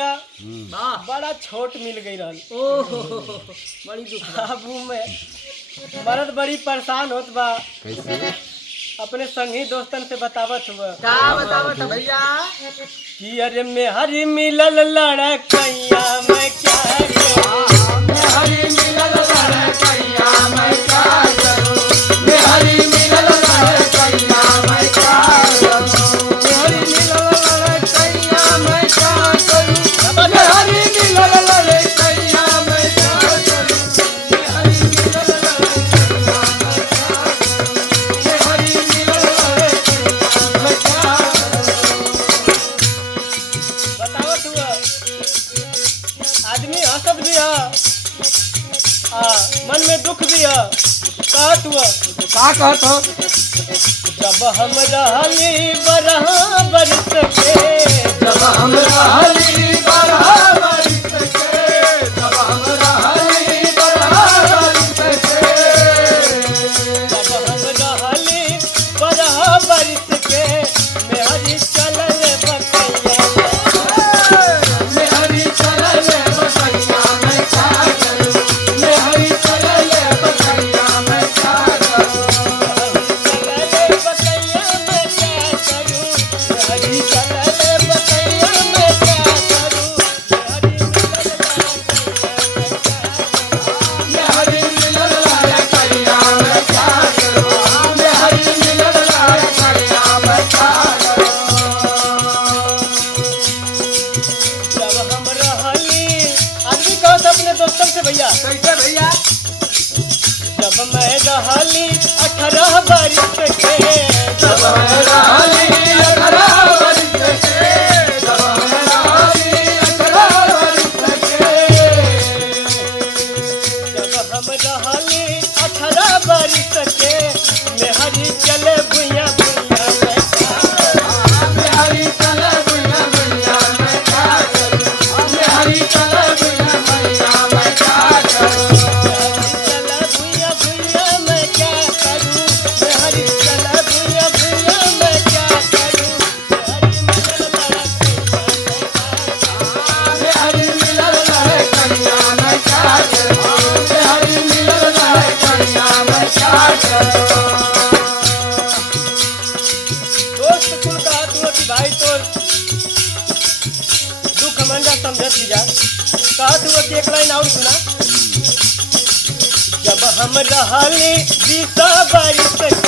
भैया बड़ा छोट मिल गई रहल। ओहो बड़ी दुख बा। अब में मर्द बड़ी परेशान होत बा। कैसे? अपने संगी दोस्तन से बतावत हुआ का बतावत भैया कि अरे में हरी मिलल लड़कैया मैं क्या करूं, हरी मिलल लड़कैया मैं क्या करूं, मैं हरी मिलल लड़कैया मैं क्या करूं, हरी मिलल लड़कैया मैं क्या करूं, मैं हरी मिलल लड़कैया मैं क्या करूं, मैं हरी मिलल लड़कैया मैं क्या करूं, मैं हरी मिलल लड़कैया मैं क्या करूं। बतावत हुआ आदमी हंसत भी है मन में दुख भी है। कहत हुआ का कहत हो? जब हम रहली बरहा बरस के, जब हम रहली बराबर सके, जब हम रहली बराबर सके, जब हम रहली बरहा बरस के मेहरी चलल बकैया मैं हरी चलल बकैया मैं क्या करूं, मैं हरी चलल बकैया मैं क्या करूं, चलल बकैया मैं क्या करूं, मेहरी चलल बकैया मैं क्या करूं, मैं हरी मिलल लड़कैया मैं क्या करूं, मैं हरी मिलल लड़कैया मैं क्या करूं। जब हम रहली आदमी कहत अपने दोस्तन से भैया कैसे भैया? जब मैं रहली 18 बरस के, जब हम रहली 18 बरस के, जब हम रहली 18 बरस के, जब हम रहली 18 बरस के मेहरी चले भुइया भुइया मैं क्या मैं हरी चले भुइया भुइया मैं क्या करूं, मैं हरी चले भुइया भुइया मैं क्या करूं, चला भुइया भुइया मैं क्या करूं, मेहरी चला भुइया भुइया मैं क्या करूं, मेहरी मिलल लड़कैया मैं क्या करूं, मैं हरी मिलल लड़कैया मैं क्या करूं। दोस्त कुल कहा तू कि भाई तो दुख मंडा समझत जा कहा तू कि एक लाइन और सुना। जब हम रहली 20 बरस